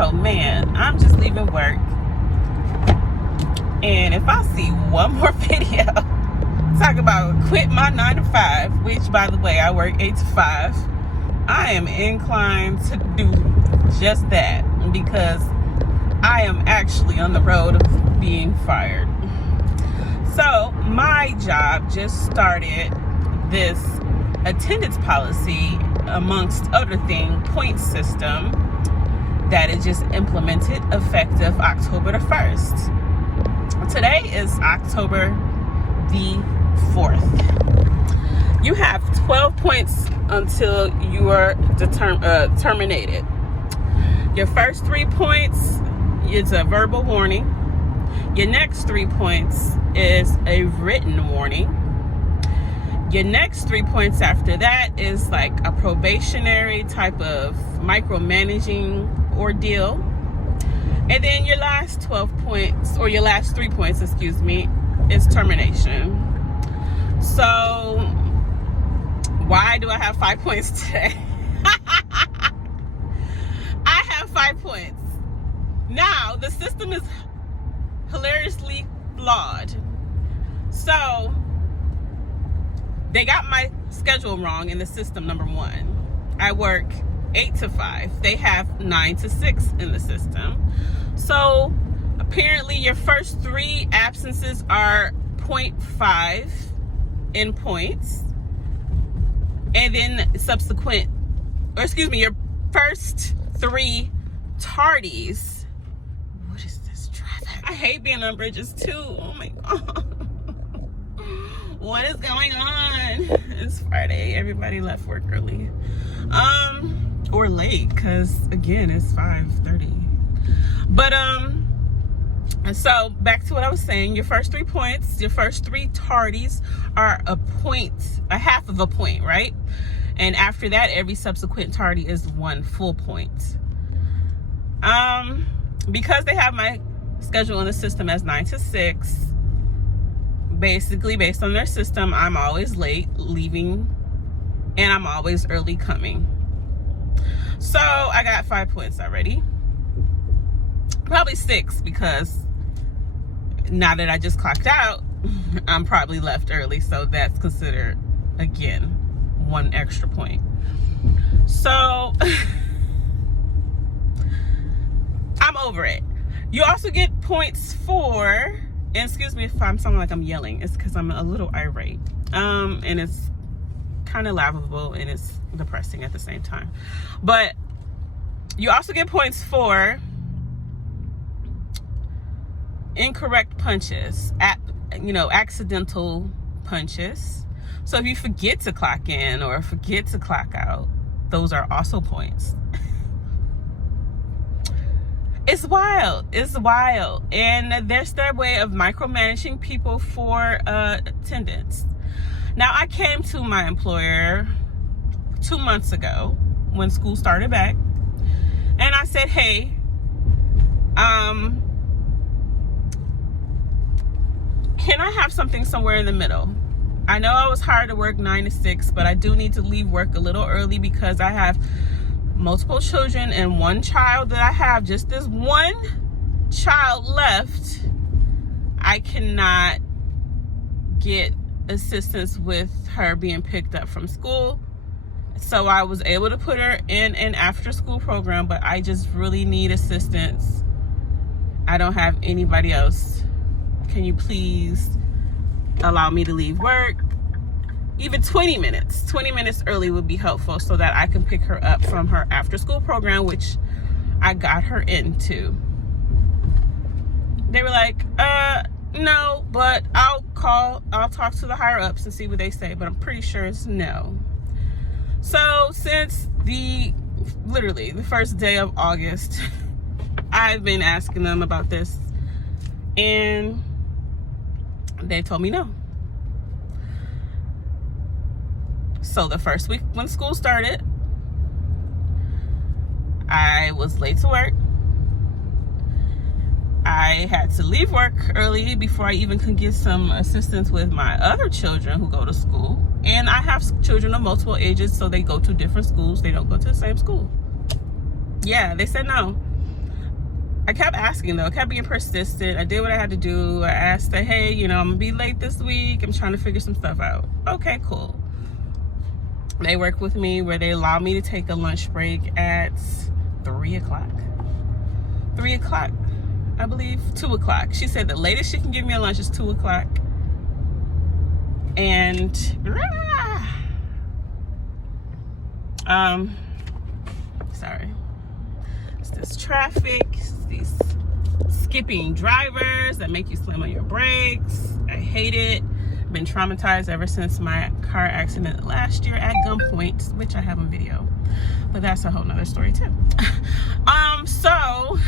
So man, I'm just leaving work, and if I see one more video talk about quit my 9 to 5, which by the way I work 8 to 5, I am inclined to do just that, because I am actually on the road of being fired. So my job just started this attendance policy, amongst other things, point system that is just implemented effective October the 1st. Today is October the 4th. You have 12 points until you are terminated. Your first 3 points is a verbal warning. Your next 3 points is a written warning. Your next 3 points after that is like a probationary type of micromanaging ordeal. And then your last 12 points, or your last 3 points, excuse me, is termination. So why do I have 5 points today? I have 5 points. Now, the system is hilariously flawed. So, they got my schedule wrong in the system, number one. I work 8 to 5. They have 9 to 6 in the system. So, apparently your first 3 absences are 0.5 in points. And then your first 3 tardies. What is this traffic? I hate being on bridges too. Oh my God. What is going on? It's Friday. Everybody left work early. Or late, because again, it's 5:30. But so back to what I was saying. Your first 3 points, your first 3 tardies are a point, a half of a point, right? And after that, every subsequent tardy is 1 full point. Because they have my schedule in the system as 9 to 6, basically based on their system, I'm always late leaving and I'm always early coming. So I got 5 points already. Probably 6, because now that I just clocked out, I'm probably left early. So that's considered, again, 1 extra point. So I'm over it. You also get points for, and excuse me if I'm sounding like I'm yelling, it's because I'm a little irate. And it's kind of laughable and it's depressing at the same time. But you also get points for incorrect punches, accidental punches. So if you forget to clock in or forget to clock out, those are also points. It's wild. It's wild. And there's their way of micromanaging people for attendance. Now, I came to my employer 2 months ago when school started back. And I said, hey, can I have something somewhere in the middle? I know I was hired to work 9 to 6, but I do need to leave work a little early because I have multiple children and one child that I have, just this one child left. I cannot get assistance with her being picked up from school. So I was able to put her in an after school program, but I just really need assistance. I don't have anybody else. Can you please allow me to leave work? Even 20 minutes early would be helpful so that I can pick her up from her after school program, which I got her into. They were like, no, but I'll talk to the higher ups and see what they say, but I'm pretty sure it's no. So since literally the first day of August, I've been asking them about this and they told me no. So the first week when school started, I was late to work. I had to leave work early before I even could get some assistance with my other children who go to school. And I have children of multiple ages, so they go to different schools. They don't go to the same school. Yeah, they said no. I kept asking though, I kept being persistent. I did what I had to do. I asked her, hey, you know, I'm gonna be late this week. I'm trying to figure some stuff out. Okay, cool. They work with me where they allow me to take a lunch break at 3 o'clock. 3 o'clock, I believe, 2 o'clock. She said the latest she can give me a lunch is 2 o'clock. And sorry, it's this traffic, it's these skipping drivers that make you slam on your brakes. I hate it. Been traumatized ever since my car accident last year at gunpoint, which I have on video, but that's a whole nother story too. So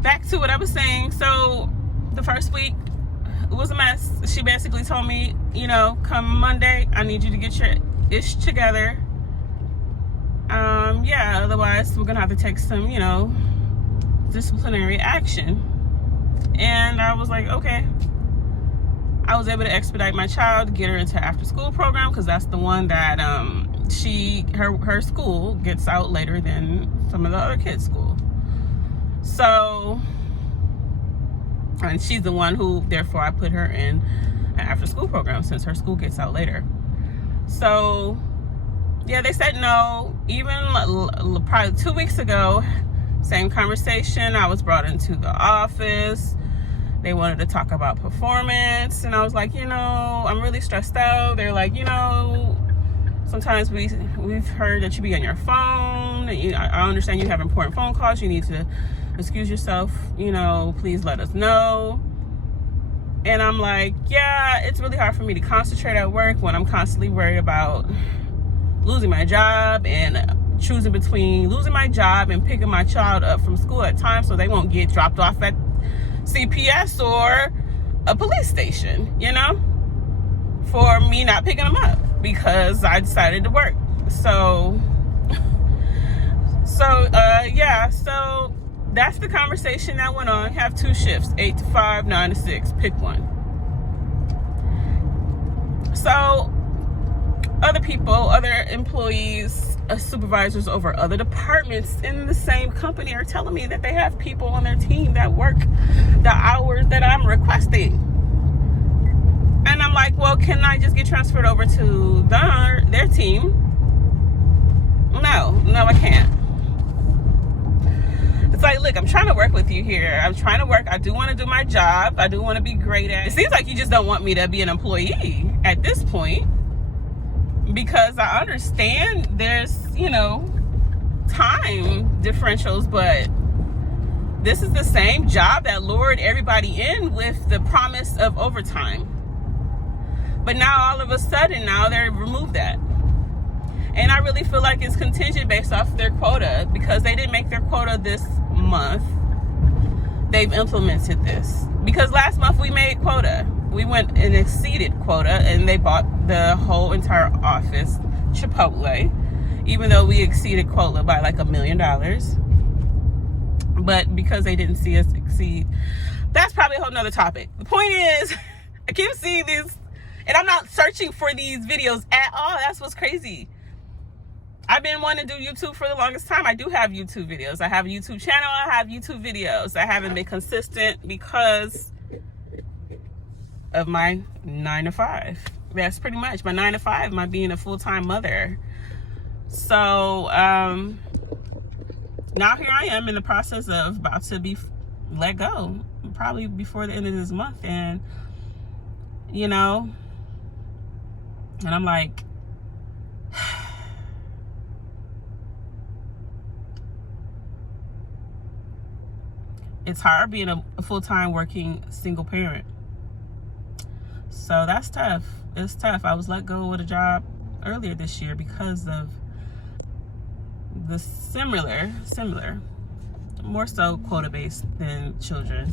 back to what I was saying. So the first week, it was a mess. She basically told me, you know, come Monday, I need you to get your ish together. Yeah, otherwise we're gonna have to take some, you know, disciplinary action. And I was like, okay. I was able to expedite my child, get her into after school program, because that's the one that her school gets out later than some of the other kids' school. So, and she's the one who, therefore, I put her in an after school program since her school gets out later. So, yeah, they said no. Even probably 2 weeks ago, same conversation. I was brought into the office. They wanted to talk about performance. And I was like, you know, I'm really stressed out. They're like, you know, sometimes we've heard that you be on your phone. I understand you have important phone calls. You need to excuse yourself. You know, please let us know. And I'm like, yeah, it's really hard for me to concentrate at work when I'm constantly worried about losing my job and choosing between losing my job and picking my child up from school at times so they won't get dropped off at CPS or a police station, you know, for me not picking them up because I decided to work. So yeah, so that's the conversation that went on. Have 2 shifts, 8 to 5, 9 to 6, pick one. So other people, other employees, supervisors over other departments in the same company are telling me that they have people on their team that work the hours that I'm requesting. And I'm like, well, can I just get transferred over to their team? No, I can't. It's like, look, I'm trying to work with you here. I'm trying to work. I do want to do my job. I do want to be great at it. It seems like you just don't want me to be an employee at this point. Because I understand there's, you know, time differentials, but this is the same job that lured everybody in with the promise of overtime. But now all of a sudden, now they removed that. And I really feel like it's contingent based off their quota because they didn't make their quota this month. They've implemented this. Because last month we made quota. We went and exceeded quota, and they bought the whole entire office Chipotle, even though we exceeded quota by like $1 million. But because they didn't see us exceed, that's probably a whole nother topic. The point is, I keep seeing this, and I'm not searching for these videos at all. That's what's crazy. I've been wanting to do YouTube for the longest time. I do have YouTube videos. I have a YouTube channel. I have YouTube videos. I haven't been consistent because of my 9 to 5. That's pretty much my 9 to 5, my being a full-time mother. So now here I am in the process of about to be let go, probably before the end of this month. And you know, and I'm like, it's hard being a full-time working single parent. So that's tough. It's tough. I was let go with a job earlier this year because of the similar, more so quota-based than children.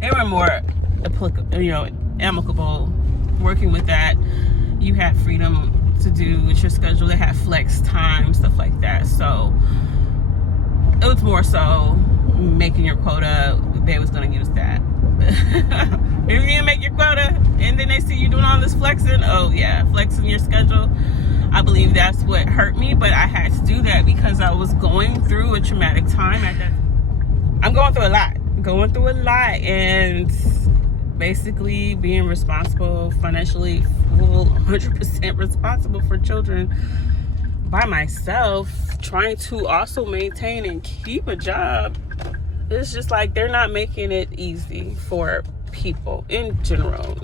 They were more applicable, you know, amicable working with that. You had freedom to do with your schedule. They had flex time, stuff like that. So it was more so making your quota. They was going to use that. If you didn't make your quota and then they see you doing all this flexing, oh yeah, flexing your schedule, I believe that's what hurt me. But I had to do that because because I was going through a traumatic time at that. I'm going through a lot, and basically being responsible financially, full 100% responsible for children by myself, trying to also maintain and keep a job. It's just like they're not making it easy for people in general.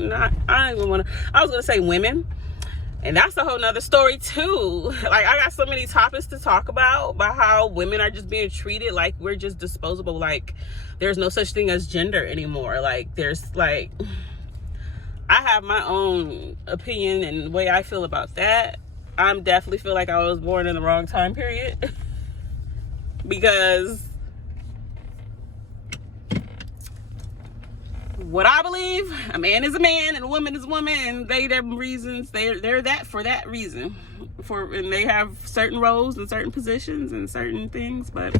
I was gonna say women, and that's a whole nother story too. Like, I got so many topics to talk about how women are just being treated like we're just disposable, like there's no such thing as gender anymore. Like, there's like, I have my own opinion and the way I feel about that. I definitely feel like I was born in the wrong time period because what I believe, a man is a man and a woman is a woman, and them reasons, they're that for that reason, and they have certain roles and certain positions and certain things. But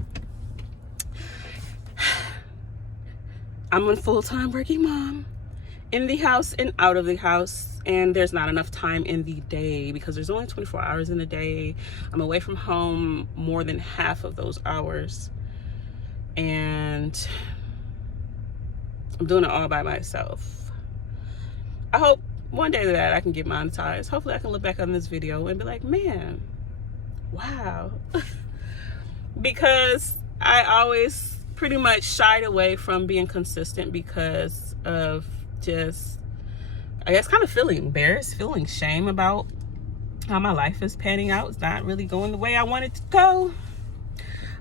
I'm a full-time working mom, in the house and out of the house, and there's not enough time in the day because there's only 24 hours in a day. I'm away from home more than half of those hours, and I'm doing it all by myself. I hope one day that I can get monetized. Hopefully I can look back on this video and be like, man, wow. Because I always pretty much shied away from being consistent because of just, I guess, kind of feeling embarrassed, feeling shame about how my life is panning out. It's not really going the way I want it to go.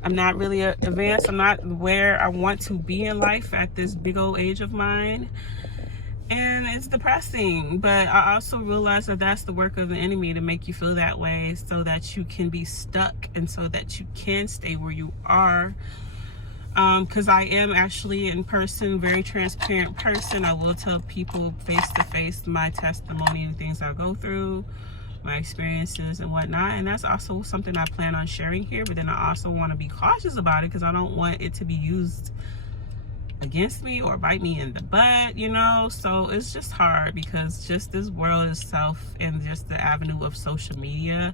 I'm not really advanced. I'm not where I want to be in life at this big old age of mine. And it's depressing. But I also realize that that's the work of the enemy, to make you feel that way so that you can be stuck and so that you can stay where you are. Because I am actually in person, very transparent person. I will tell people face to face my testimony and things I go through, my experiences and whatnot. And that's also something I plan on sharing here. But then I also want to be cautious about it because I don't want it to be used against me or bite me in the butt, you know. So it's just hard because just this world itself and just the avenue of social media,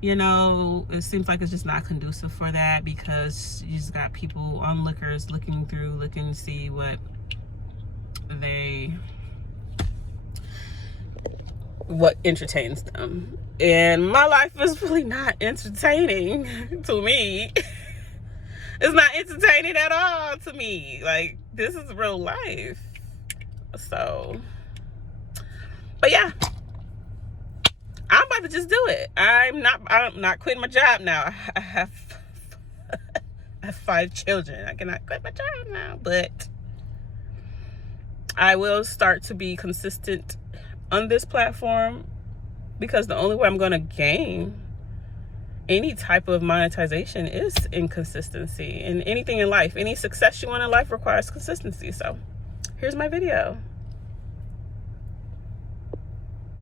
you know, it seems like it's just not conducive for that, because you just got people, onlookers, looking to see what entertains them. And my life is really not entertaining to me. It's not entertaining at all to me. Like, this is real life. So, but yeah, I'm about to just do it. I'm not quitting my job now. I have 5 children. I cannot quit my job now, but I will start to be consistent on this platform, because the only way I'm going to gain any type of monetization is inconsistency. And anything in life, any success you want in life requires consistency. So here's my video.